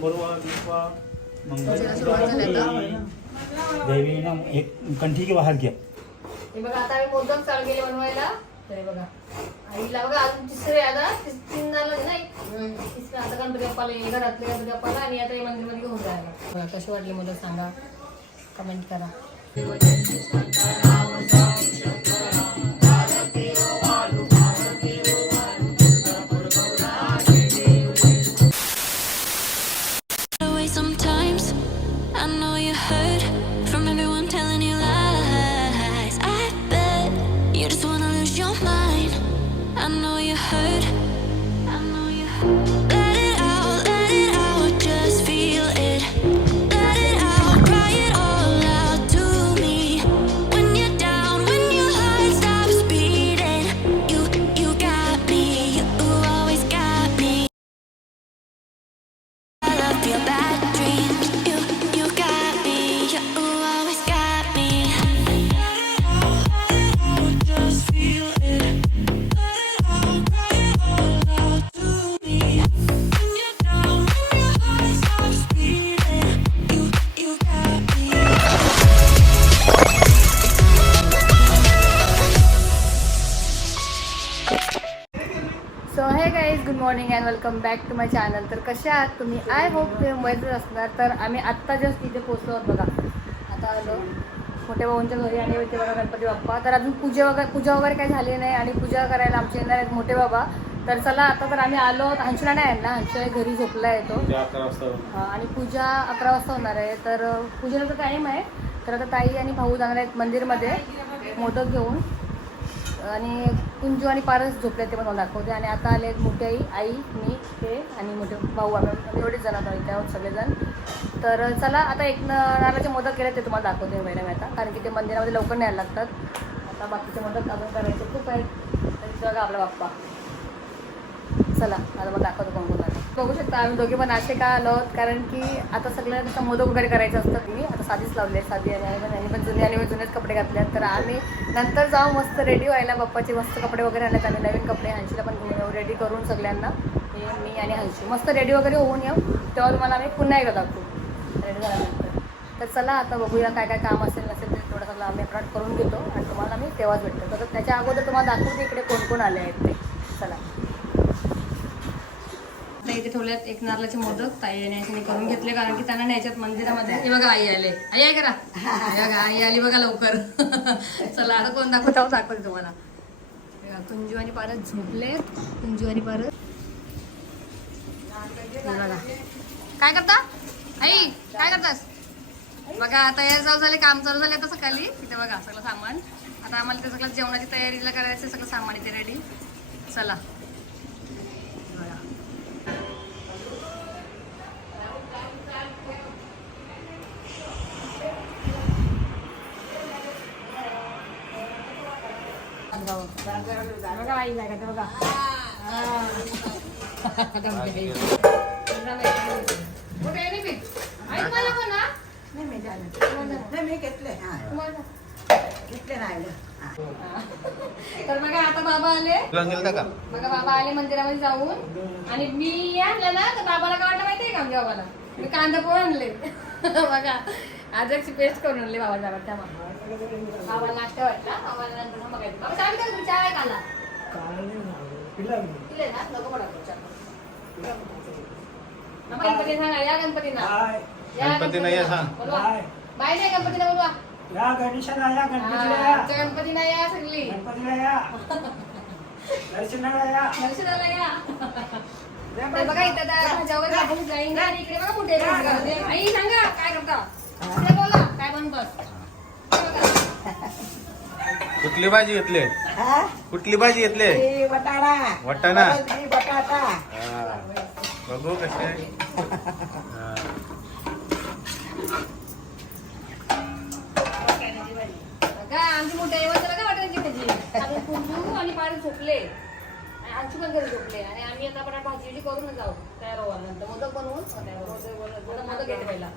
नंबरवा बिरवा सुरुवात देवी ना एक कंठी के बाहेर घ्या. हे बघा आता आम्ही मोदक चालू केले बनवायला. तर बघा आईला बघा अजून तिसरे आता तीन झालं नाही तिसरं आता गणपती बाप्पाला घरातले गणपती बाप्पाला आणि आता मंदिरमध्ये घेऊन जायला. बघा कशी वाटली मोदक सांगा, कमेंट करा. So hey guys, good morning and welcome back to my channel. तर कशा आहात तुम्ही? आय होप तुम्ही मजेत असणार. तर आम्ही आत्ता जस्ट इथे पोचलो आहोत बघा. आता आलो मोठ्या भाऊंच्या घरी आणि होते बघा गणपती बाप्पा. तर अजून पूजा वगैरे काही झाली नाही आणि पूजा करायला आमचे येणार आहेत मोठे बाबा. तर चला आता तर आम्ही आलो आहोत. हंशला नाही आहे ना, हंशला घरी झोपला आहे तो. 11 वाजता आणि पूजा 11 वाजता होणार आहे. तर पूजेला तर टाईम आहे. तर आता ताई आणि भाऊ जाणार आहेत मंदिरमध्ये मोदक घेऊन. आणि कुंजू आणि पारस झोपले ते पण मला दाखवते. आणि आता आले मोठी आई मी ते आणि मोठे भाऊ. आम्ही एवढेच जण आता इथे आहोत सगळेजण. तर चला आता एक नारळाचे मोदक केले ते तुम्हाला दाखवते मॅडम आता, कारण की ते मंदिरामध्ये लवकर न्यायला लागतात. आता बाकीचे मोदक अजून करायचे खूप आहेत. तर बघा आपला बाप्पा. चला आता मग दाखवतो कोण कोण. बघू शकता आम्ही दोघे पण असे का आलो आहोत, कारण की आता सगळ्यांना मोदक वगैरे करायचं असतं. मी आता साधीच लावली आहे, साधी आणि पण जुने आणि जुनेच कपडे घातले आहेत. तर आम्ही नंतर जाऊ मस्त रेडी व्हायला. बाप्पाचे मस्त कपडे वगैरे आणले आम्ही, नवीन कपडे. हंशीला पण घेऊन येऊ रेडी करून सगळ्यांना. मी आणि हंशी मस्त रेडी वगैरे होऊन येऊ. तेव्हा तुम्हाला आम्ही पुन्हा एकदा दाखवू रेडी झाल्यानंतर. तर चला आता बघूया काय काय काम असेल नसेल ते थोडं सगळं आम्ही अपलोड करून घेतो आणि तुम्हाला मी तेव्हाच भेटतो. तर त्याच्या अगोदर तुम्हाला दाखवते इकडे कोण कोण आले आहेत ते. चला इथे ठेवल्यात एक नारळाचे मोदक. ताई आणि आईने करून घेतले कारण की त्यांना न्यायच्यात मंदिरामध्ये. हे बघा आई आले. आई आहे करा. बघा आई आली बघा लवकर. चला आता कोण दाखवते तुम्हाला. कुंजू आणि पारस झोपलेत. कुंजू आणि पारस बघा काय करता. आई काय करतास. बघा तयार चालू झाले, काम चालू झाले आता सकाळी. इथे बघा सगळं सामान. आता आम्हाला ते सगळं जेवणाची तयारीला करायचं सगळं सामान इथे रेडी. चला बघा आई काय करते बघा. तर बघा आता बाबा आले. बघा बाबा आले मंदिरामध्ये जाऊन. आणि मी आणलं ना तर बाबाला काय वाटलं माहितीये का आमच्या बाबाला. मी कांदा पोळ आणले. बघा आजची पेस्ट करून आणली बाबाच्या आवडत्या. बाबा नाश्ता वाटला. आम्हाला नंतर बघायचं. बाबा चावी का तुम्ही चहा आहे काला पिले ना नको पडा. गणपती सांगा या गणपतीना. गणपती नाही बोलवा. बाय नाही गणपतीला बोलवा. या गणेशाला या, गणपतीला या, गणपतीला या सगळी. गणपतीला या, दर्शनाला या, दर्शनाला या. बघा इथं भाज्यावर आपण जाईन आणि इकडे बघा कुठे आई सांगा काय करता. बोला काय बनवतात. कुठली भाजी घेतली. कुठली भाजी घेतली. वटाणा. वटाणा बटाटा. बघू कसे. आमची मोठ्या येवाचं बघा वाटाण्याची भाजी. कुंजू आणि पाणी झोपले. आमची पण घरी झोपले. आणि आम्ही आता पण भाजी करून जाऊ तयार व्हायला. नंतर मोदक बनवून मोदक घेते पहिला.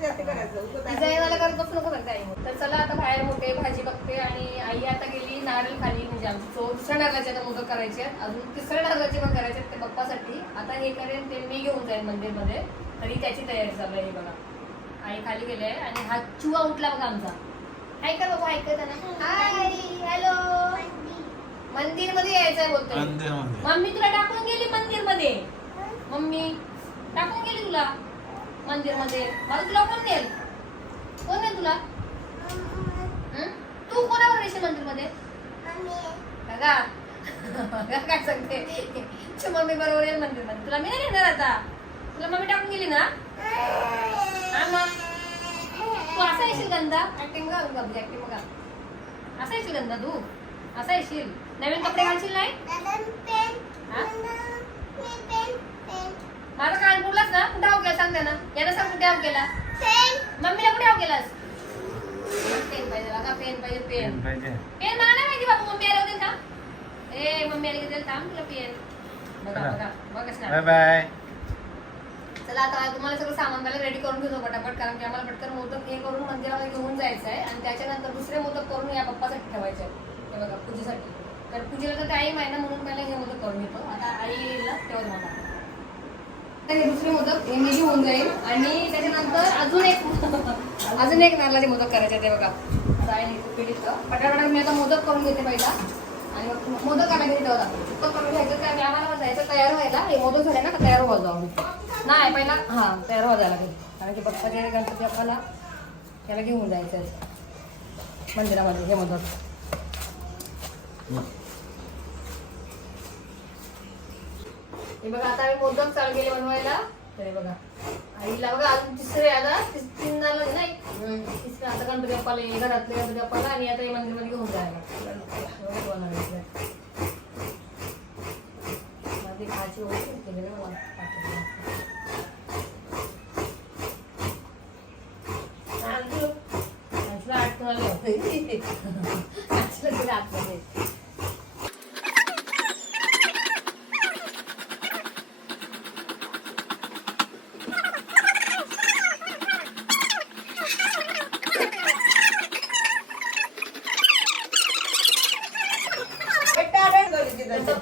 डिझाईनवाला करत बसू नको बरं काही. तर चला आता बाहेर होते, भाजी बघते आणि आई आता गेली नारळ खाली, म्हणजे आमची दुसऱ्या नारळाचे आता मोदक करायचे आहेत, अजून तिसऱ्या नारळाचे पण करायचे आहेत ते पप्पासाठी. आता हे करेन ते मी घेऊन जाईन मंदिरमध्ये, तरी त्याची तयारी चालू आहे. हे बघा आई खाली गेले आणि हा चुवा उठला बघा आमचा. हाय कर बाबा, ऐकत ना. Hi hello. मंदिरमध्ये यायचंय बोलतोय. मम्मी तुला टाकून गेली मंदिरमध्ये, मम्मी टाकून गेली तुला मंदिरमध्ये. मला तुला कोण नेल, कोण नेल तुला? तू कोणावर येशील मंदिरमध्ये? काय सांगते मम्मी बरोबर येईल मंदिरमध्ये. तुला मी नाही नेणार आता, तुला मम्मी टाकून गेली ना. हा मग तू असा येशील गंधा, ऍक्टिंग ऍक्टिंग बघा. असा येशील गंधा, तू असा येशील. नवीन कपडे घालशील नाही. माझा कान बोललास ना, कुठे आव केला सांग त्यांना. यांना सांग कुठे आव केला. मम्मीला कुठे आव केलास. पेन पाहिजे का, पेन पाहिजे. पेन पेन मला नाही माहिती बाबा, मम्मी आले होते का. ए मम्मी आली गेली थांब तुला पेन. बघा बघा बघा. Bye bye. चला आता तुम्हाला सगळं सामान मला रेडी करून घेतो पटापट, कारण की आम्हाला पटकन मोदक हे करून मंदिरामध्ये घेऊन जायचं आहे आणि त्याच्यानंतर दुसरे मोदक करून या पप्पासाठी ठेवायचे आहेत. हे बघा पूजेसाठी, तर पूजेला तर टाईम आहे ना, म्हणून पहिला हे मोदक करून घेतो. आता आई येईल ना तेव्हा मला हे दुसरे मोदक हे मी घेऊन जाईल आणि त्याच्यानंतर अजून एक नारळाचे मोदक करायचे ते बघा. आता आई पिढीत पटापट मी आता मोदक करून घेते पहिला आणि मग मोदक आला घरी तेव्हा मोदक करून घ्यायचं. काय आम्हाला जायचं तयार व्हायला, हे मोदक झाले ना तयार व्हायला जाऊ नाही पहिला. हा तयार व्हायला लागेल, कारण की पप्पाचे गणपती बाप्पाला त्याला घेऊन जायचं आहे मंदिरामध्ये हे मोदक. हे बघा आता आम्ही मोदक चालू केले बनवायला. तर बघा आईला बघा अजून तिसरे आता तीन झालं नाही, तिसरं आता गणपती बाप्पाला घरातले गणपती बाप्पाला आणि आता हे मंदिरमध्ये घेऊन जायला भाजी वगैरे आतमध्ये.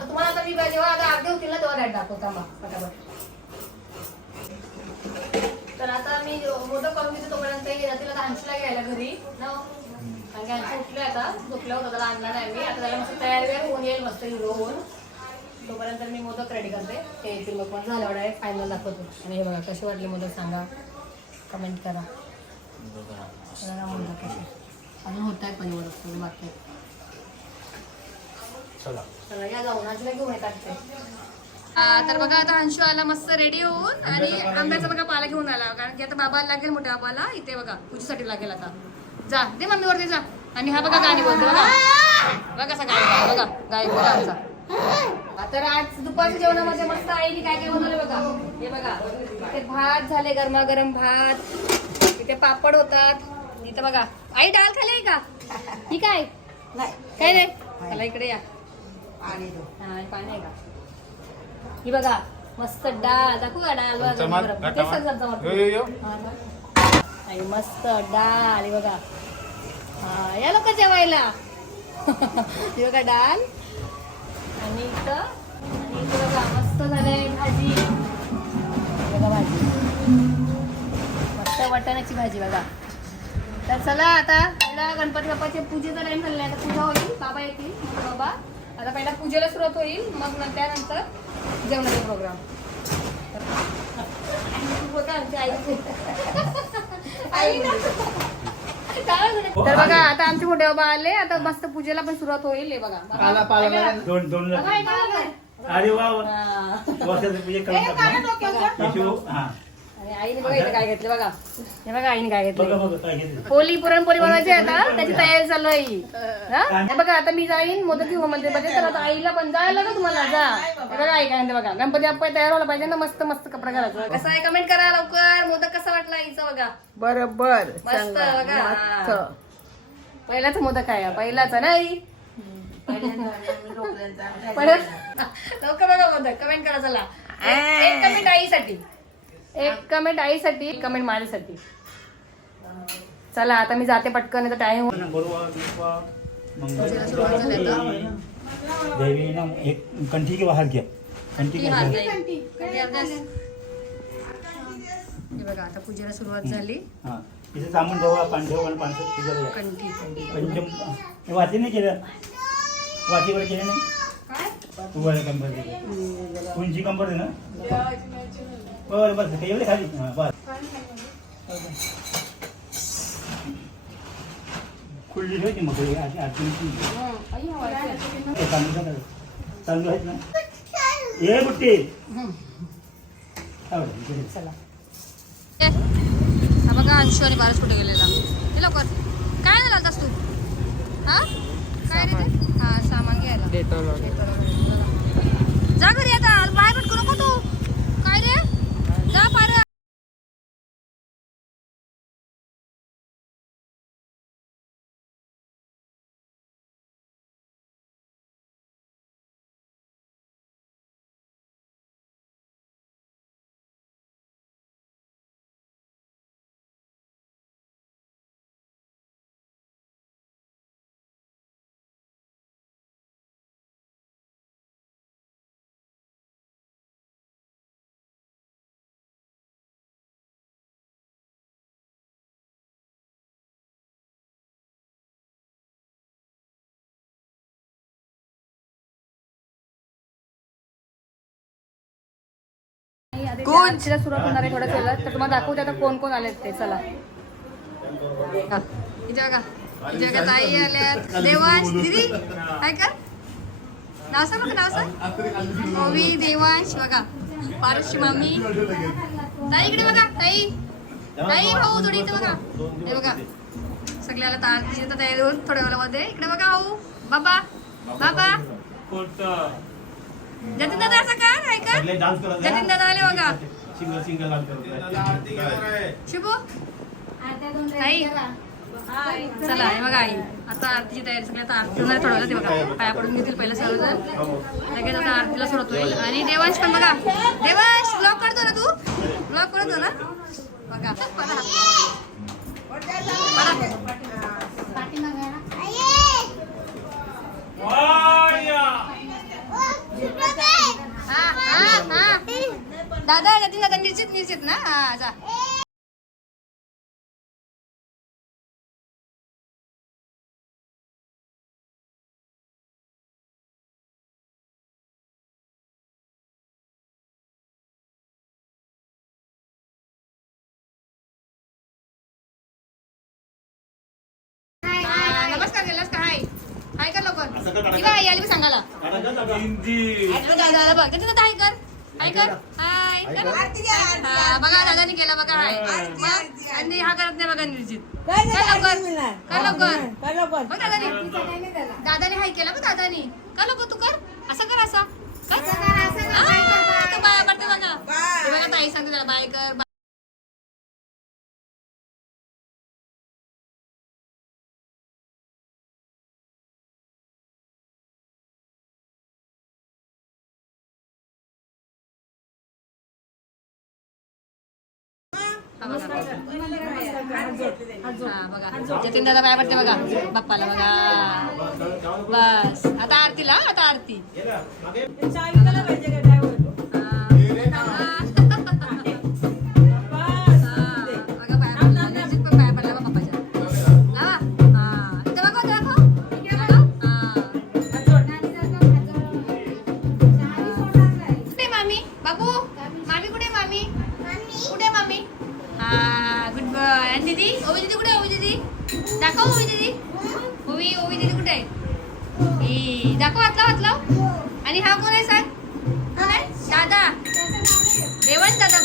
तुम्हाला आता मी जेव्हा आता अर्धे होतील ना तेव्हा दाखवता मग फटाफट. तर आता मी मोदक करून घेते तोपर्यंत तिला अंशूला घ्यायला घरी ना, कारण की अंशू उठले आता, झोपल्या होता त्याला आणला नाही मी. आता त्याला मस्त तयार वेळ होऊन येईल, मस्त हिरो होऊन. तोपर्यंत मी मोदक रेडी करते, ते येतील मग पण झालं डायरेक्ट फायनल दाखवतो. आणि हे बघा कशी वाटली मोदक सांगा, कमेंट करा. मोदक कसे अजून होत आहेत पण मोदक बाकी. चला या जाऊन आजीला घेऊन येतात. तर बघा आता अंशू आला मस्त रेडी होऊन आणि आंब्याचा बघा पाला घेऊन आला, कारण की आता बाबाला लागेल, मोठ्या बाबाला इथे बघा पूजेसाठी लागेल. आता जा दे मम्मी वरती जा. आणि हा बघा गाणी बोलतो बघा, बघा कसा गाय बघा, गाय बघा आमचा. तर आज दुपारच्या जेवणामध्ये मस्त आईने काय काय बनवलं बघा. हे बघा इथे भात झाले, गरमागरम भात, इथे पापड होतात. इथं बघा आई डाळ खाली आहे का, ही काय काय नाही. चला इकडे या, पाणी आहे का. ही बघा मस्त डाळ दाखवू का, डाळ मस्त डाळ बघा. हा या लोक जेवायला. ही बघा डाळ आणि इथं बघा मस्त झालंय भाजी. बघा भाजी मस्त वाटाण्याची भाजी बघा. तर चला आता पहिला गणपती बाप्पाच्या पूजेचा टाइम झालेला आहे. आता पूजा होईल, बाबा येतील बाबा. आता पहिला पूजेला सुरुवात होईल, मग त्यानंतर जेवणाचा प्रोग्राम. तर बघा आता आमचे मोठे बाबा आले, आता मस्त पूजेला पण सुरुवात होईल. हे बघा दोन अरे वा आणि आईने बघा इथे काय घेतले बघा. हे बघा आईने काय घेतले, पोळी पुरणपोळी बनवायची आता त्याची तयारी चालू आहे. बघा आता मी जाईन मोदक घेऊ मंदिरमध्ये, तर आता आईला पण जायला ना तुम्हाला जा. बघा आई काय म्हणते बघा, गणपती बाप्पा तयार व्हायला पाहिजे ना, मस्त मस्त कपडा घालायचा. कसं आहे कमेंट करा लवकर. मोदक कसा वाटला आईचा बघा, बरोबर मस्त बघा. पहिलाच मोदक आहे, पहिलाच ना आई. लवकर बघा मोदक, कमेंट करा. चला एक कमेंट आईसाठी, एक कमेंट आईसाठी, एक कमेंट माझ्यासाठी. चला आता मी जाते पटकन, आता टाइम मंगल सुरुवात झाली आता. देवी ना एक कंठी के बाहर किया कंठी के बाहर हे बघा आता पूजेला सुरुवात झाली. हां इथे सामान ठेवा पांढरं आणि पांढरं पूजा कंठी कंठी पंचम हे वाची नाही केलं वाचीवर केलं नाही तू वर कंबर उंची कंबर दे ना बरं बस ते एवढे खाली हां बस खुल्ली ठेवायची मग अशी आरती चालू आहेत ना ये बुट्टी चला. हा बघा अंशू आणि बारस कुठे गेलेला हे लवकर काय झालं आलतास तू? हा काय रे ते? हा सामान घ्यायला जा घरी आता बाहेर पटकू नको तू. काय रे जा पार. आरतीला सुरुवात होणार आहे थोड्या वेळात, तर तुम्हाला दाखवते आता कोण कोण आलेत ते. चला इथे बघा इथे बघा ताई आल्यात. देवांश दिदी काय कर नाव सांग बघा नाव सांग. ओवी देवांश बघा पारशी मामी ताई इकडे बघा ताई ताई भाऊ थोडी इथे बघा हे बघा सगळ्याला तारतीची तर तयारी होऊन थोड्या वेळामध्ये. इकडे बघा भाऊ बाबा बाबा जतीन दादा असं काय कर जतीन दादा आले बघा. शिबू ताई चला हे बघा आई आता आरतीची तयारी सगळी आता आरती होणार थोडं ते बघा पाया पडून घेतील पहिलं सर्वजण लगेच आता आरतीला सुरुवात होईल. आणि देवांश पण बघा देवांश ब्लॉक करतो ना तू ब्लॉक करतो ना बघा दादा दादा निर्चित ना हा जा. नमस्कार केलास का हाय हाय कर लवकर की बाई आली सांगायला दादा बघ त्याचं हाय कर हाय कर हाय बघा दादाने केला बघा हाय आणि हा करत नाही बघा निर्जित कर लवकर बघ दादाने हाय केला बघ दादाने कर लवकर तू कर असं कर असं तू बाय पडते बघा बघा ताई सांगते त्याला बाय कर. बघा जतीन दादा बाय पडते बघा बाप्पाला बघा बस. आता आरतीला आता आरती दीदी ओवी दीदी कुठे ओवी दीदी दाखव ओवी दीदी ओवी दीदी कुठे आहे दाखव हात लाव आणि हा कोण आहे सांग दादा देवांश दादा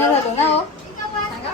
विनर होतो ना हो सांगा.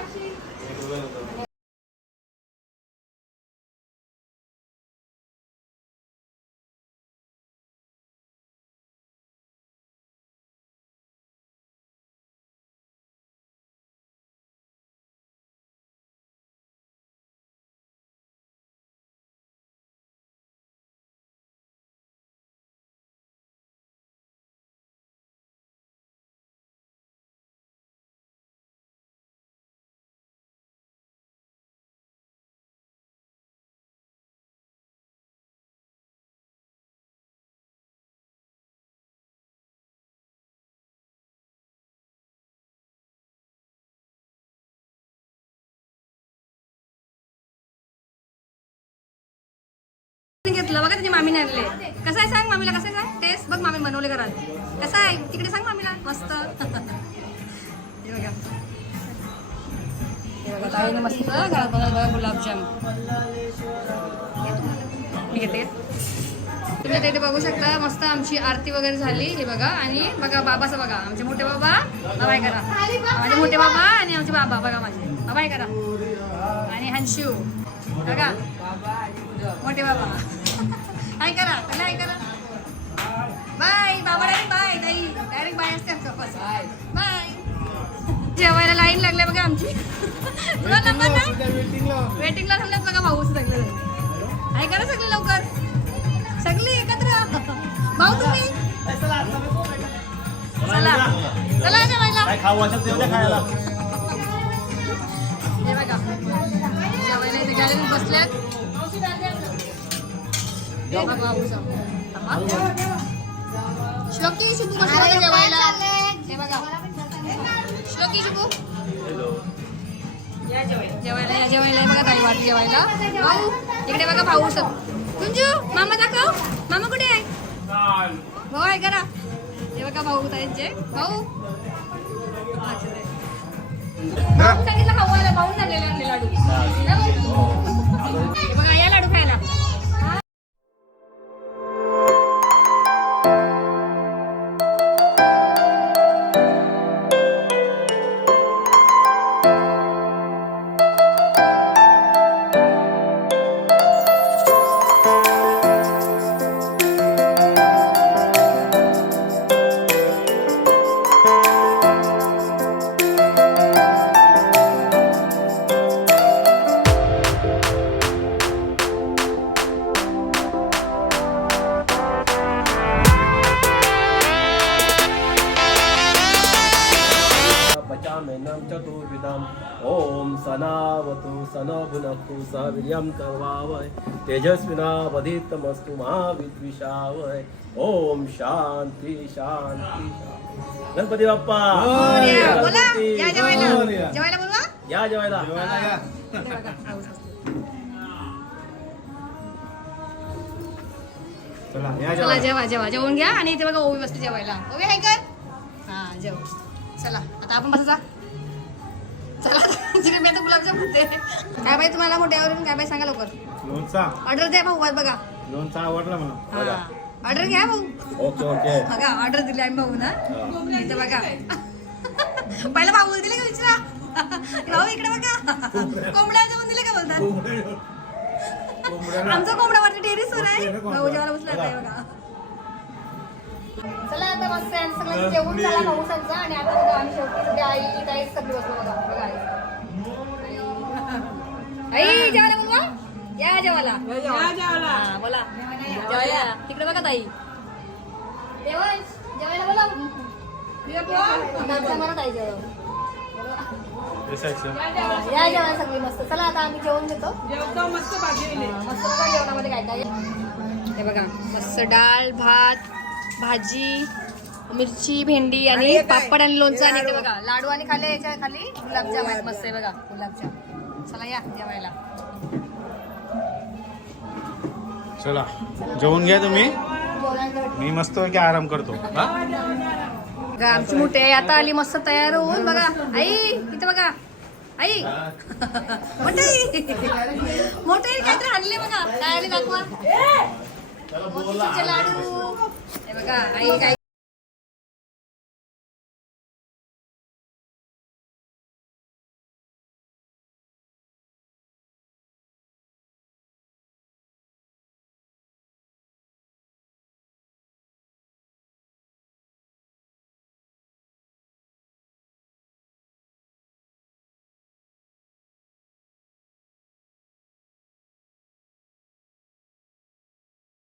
घेतलं बघा त्याची मामीने आणले. कसं आहे सांग मामीला, कसं आहे सांग टेस्ट बघ मामी बनवले घरात. कसं आहे तिकडे सांग मामीला. मस्त हे बघा, हे बघा ताईने मस्त घरात बनवलं बघा गुलाबजाम. मी घेते. तुम्ही तिथे बघू शकता मस्त आमची आरती वगैरे झाली. हे बघा आणि बघा बाबाचं बघा, आमचे मोठे बाबा बाय करा, माझे मोठे बाबा आणि आमचे बाबा बघा, माझे बाय करा आणि हंशू बघा मोठे बाबा हाय करा, त्याला हाय करा. बाय बाबा, डायरेक्ट बाय ताई, डायरेक्ट बाय असते आमचं बाय. जेवायला लाईन लागले बघा आमची. तुला नंबर ना वेटिंगला थांबल्यात बघा. भाऊ सगळे हाय करा सगळे लवकर, सगळे एकत्र. भाऊ तुम्ही चला चला जेवायला. काय खाऊ असेल ते उद्या खायला. हे बघा जेवायला इथे गॅलरीत बसल्यात. श्लोकी शुभू कसं जेवायला. हे बघा श्लोकी शुभू जेवायला या जेवायला बघा ताई वाट जेवायला. भाऊ इकडे बघा भाऊ सब. कुंजू मामा दाखव, मामा कुठे आहे. भाऊ आहे करा. हे बघा भाऊ ताईंचे भाऊ. भाऊ सांगितलं खाऊ भाऊ झालेले लाडू. हे बघा या लाडू खायला. चतुर्विधम् ओम सनावतु सनभुनक्तु सवीर्यं करवावहै तेजस्विनावधीतमस्तु मा विद्विषावहै. ओम शांती शांती. गणपती बाप्पा बोला या जेवायला. जेवायला बोलवा या जेवायला. चला जेवा जेवा जेवून घ्या. आणि इथे बघा ओवी बसते जेवायला. ओवी हाय कर. हा जेव. चला आता आपण बसा. चला जिकडे मी आता गुलाबजाम खाते. काय बाई तुम्हाला मोठ्यावरून काय बाई सांगा लवकर. लोणचा ऑर्डर द्या भाऊ बघा. लोणचा आवडला मला. ऑर्डर घ्या भाऊ. Okay okay. बघा ऑर्डर दिली आम्ही भाऊ ना इथे बघा. पहिला भाऊ दिले का विचारा. भाऊ इकडे बघा कोंबड्या जाऊन दिले का बोलतात. आमचा कोंबड्यावरती टेरिस वर आहे. भाऊ जेवायला बसला आहे बघा. चला आता मस्त सगळं जेवून झाला भाऊ सांगचा. आणि आता बघा आम्ही शेवटी सध्या आई ताईच सगळी बसलो बघा. बघा आई जेवायला बोलवा. या जेवायला हा, बोला जेवायला. तिकडे बघा ताई जेवायला बोला. मला ताई जेवण या जेवायला सगळी मस्त. चला आता आम्ही जेवण घेतो. मस्त बघा जेवणामध्ये काय काय. हे बघा मस्त डाळ भात भाजी मिरची भेंडी आणि पापड आणि लोणचं. आणि इकडे बघा लाडू आणि खाली याच्या खाली गुलाबजाम आहेत. मस्त आहे बघा गुलाबजाम. चला या जेवायला. चला जेवून घ्या तुम्ही. मी मस्त की आराम करतो. बघा आमची मोठी आई आता आली मस्त तयार होऊन. बघा आई इथे बघा आई मोठे काहीतरी आणले बघा. काय आले दाखवा. मोतीचूरचे लाडू. हे बघा आई काय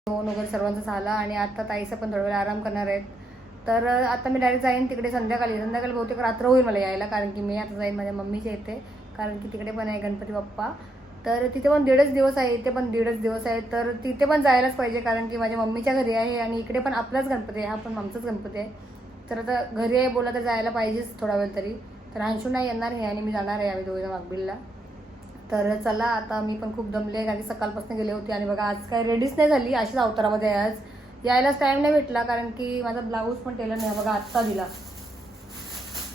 जेवण वगैरे सर्वांचं झालं आणि आता ताईचा पण थोडा वेळ आराम करणार आहेत. तर आता मी डायरेक्ट जाईन तिकडे संध्याकाळी बहुतेक रात्र होईल मला यायला, कारण की मी आता जाईन माझ्या मम्मीच्या इथे, कारण की तिकडे पण आहे गणपती बाप्पा. तर तिथे पण 1.5 दिवस आहे, इथे पण 1.5 दिवस आहे. तर तिथे पण जायलाच पाहिजे, कारण की माझ्या मम्मीच्या घरी आहे आणि इकडे पण आपलाच गणपती आहे, हा पण आमचाच गणपती आहे. तर आता घरी आहे बोला तर जायला पाहिजेच थोडा वेळ तरी. तर अंशू नाही येणार आहे आणि मी जाणार आहे, आम्ही दोघं वाघबिलला. तर चला आता मी पण खूप दमले, कारण की सकाळपासून गेले होते आणि बघा आज काही रेडीच नाही झाली, अशीच अवतारामध्ये आज यायलाच टाईम नाही भेटला, कारण की माझा ब्लाऊज पण टेलर नाही बघा आत्ता दिला.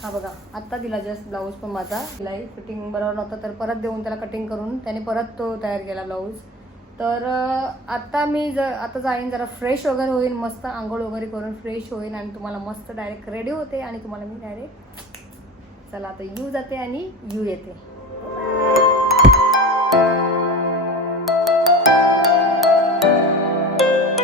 हा बघा आत्ता दिला जस्ट ब्लाऊज पण माझा, तिलाही फिटिंग बरोबर नव्हतं तर परत देऊन त्याला कटिंग करून त्याने परत तो तयार केला ब्लाऊज. तर आता मी आता जाईन जरा फ्रेश वगैरे होईन, मस्त आंघोळ वगैरे करून फ्रेश होईन आणि तुम्हाला मस्त डायरेक्ट रेडी होते आणि तुम्हाला मी डायरेक्ट चला आता यू जाते आणि यू येते.